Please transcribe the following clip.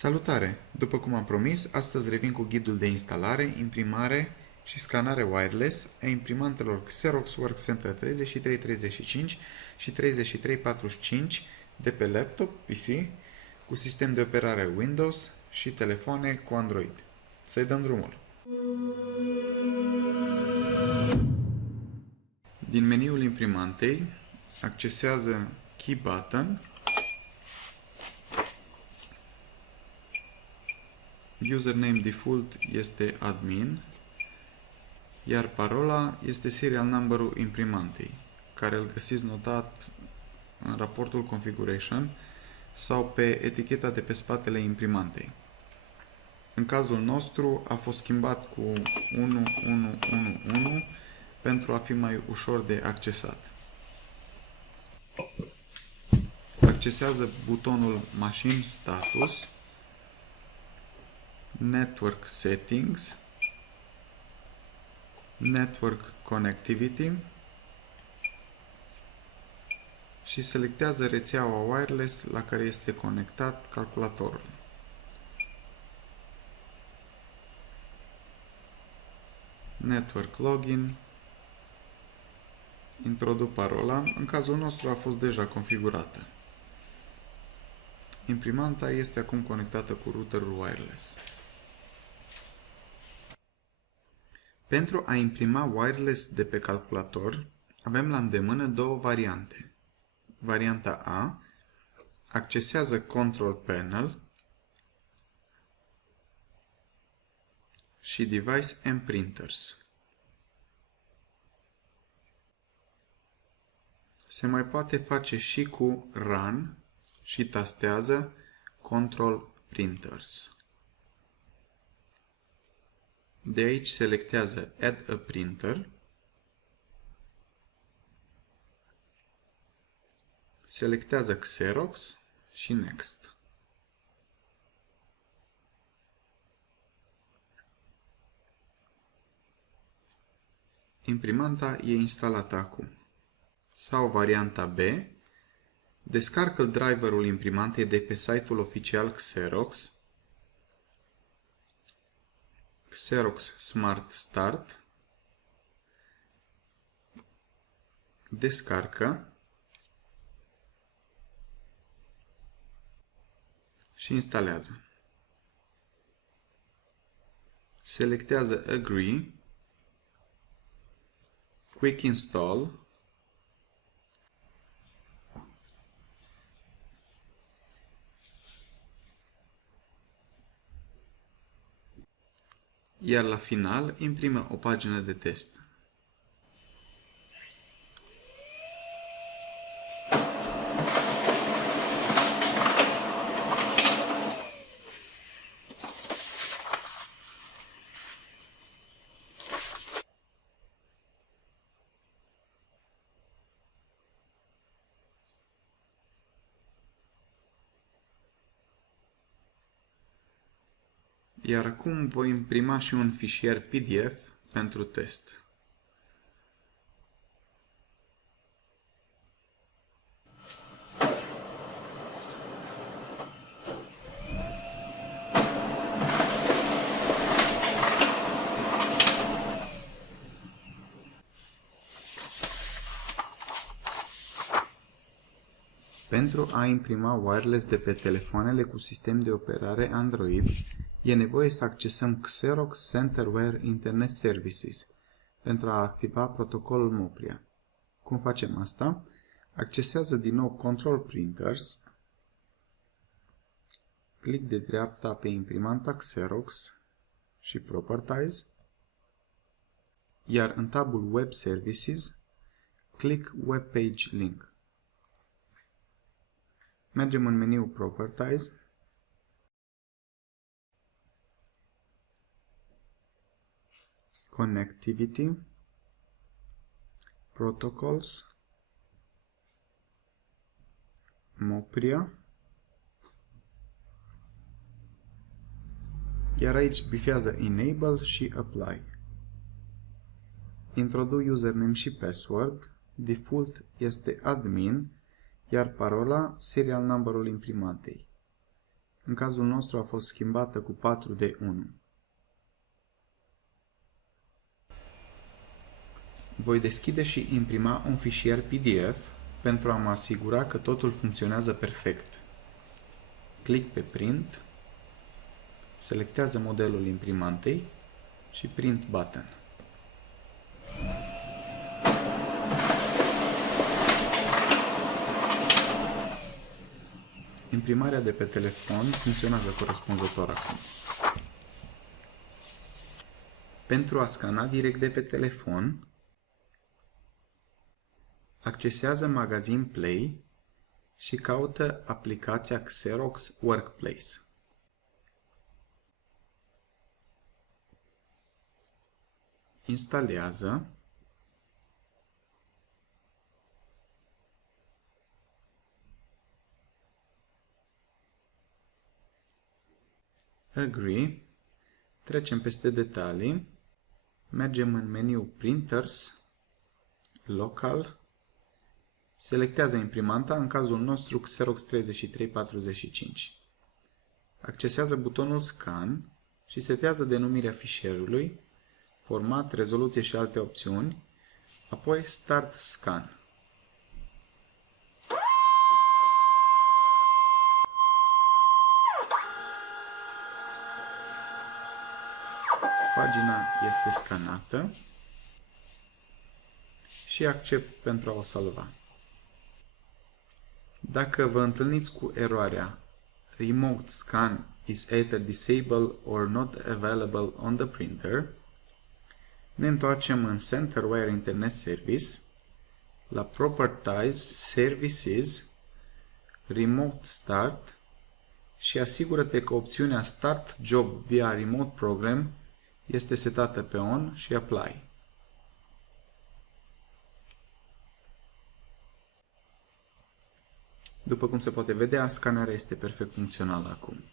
Salutare! După cum am promis, astăzi revin cu ghidul de instalare, imprimare și scanare wireless a imprimantelor Xerox WorkCenter 3335 și 3345 de pe laptop, PC, cu sistem de operare Windows și telefoane cu Android. Să-i dăm drumul! Din meniul imprimantei, accesează Key Button, username default este admin, iar parola este serial number-ul imprimantei, care îl găsiți notat în raportul configuration sau pe eticheta de pe spatele imprimantei. În cazul nostru a fost schimbat cu 1111 pentru a fi mai ușor de accesat. Accesează butonul Machine Status, Network Settings, Network Connectivity și selectează rețeaua wireless la care este conectat calculatorul. Network Login, introduc parola, în cazul nostru a fost deja configurată. Imprimanta este acum conectată cu routerul wireless. Pentru a imprima wireless de pe calculator, avem la îndemână două variante. Varianta A accesează Control Panel și Device and Printers. Se mai poate face și cu Run și tastează Control Printers. De aici selectează Add a Printer, selectează Xerox și Next. Imprimanta e instalată acum. Sau varianta B, descarcă driverul imprimantei de pe site-ul oficial Xerox, Xerox Smart Start, descarcă și instalează. Selectează Agree, Quick Install, iar la final imprimă o pagină de test. Iar acum voi imprima și un fișier PDF pentru test. Pentru a imprima wireless de pe telefoanele cu sistem de operare Android, e nevoie să accesăm Xerox Centerware Internet Services pentru a activa protocolul MOPRIA. Cum facem asta? Accesează din nou Control Printers, click de dreapta pe imprimanta Xerox și Properties, iar în tabul Web Services, click Web Page Link. Mergem în meniul Properties, Connectivity, Protocols, MOPRIA, iar aici bifează Enable și Apply. Introduc username și password, default este admin, iar parola serial number-ul imprimantei. În cazul nostru a fost schimbată cu 4 de 1. Voi deschide și imprima un fișier PDF pentru a mă asigura că totul funcționează perfect. Clic pe Print, selectează modelul imprimantei și Print button. Imprimarea de pe telefon funcționează corespunzător acum. Pentru a scana direct de pe telefon, accesează Magazin Play și caută aplicația Xerox Workplace. Instalează. Agree. Trecem peste detalii. Mergem în meniu Printers, Local. Selectează imprimanta, în cazul nostru Xerox 3345. Accesează butonul Scan și setează denumirea fișierului, format, rezoluție și alte opțiuni, apoi Start Scan. Pagina este scanată și accept pentru a o salva. Dacă vă întâlniți cu eroarea Remote Scan is either disabled or not available on the printer, ne întoarcem în Centerware Internet Service, la Properties, Services, Remote Start și asigură-te că opțiunea Start Job via Remote Program este setată pe On și Apply. După cum se poate vedea, scanarea este perfect funcțională acum.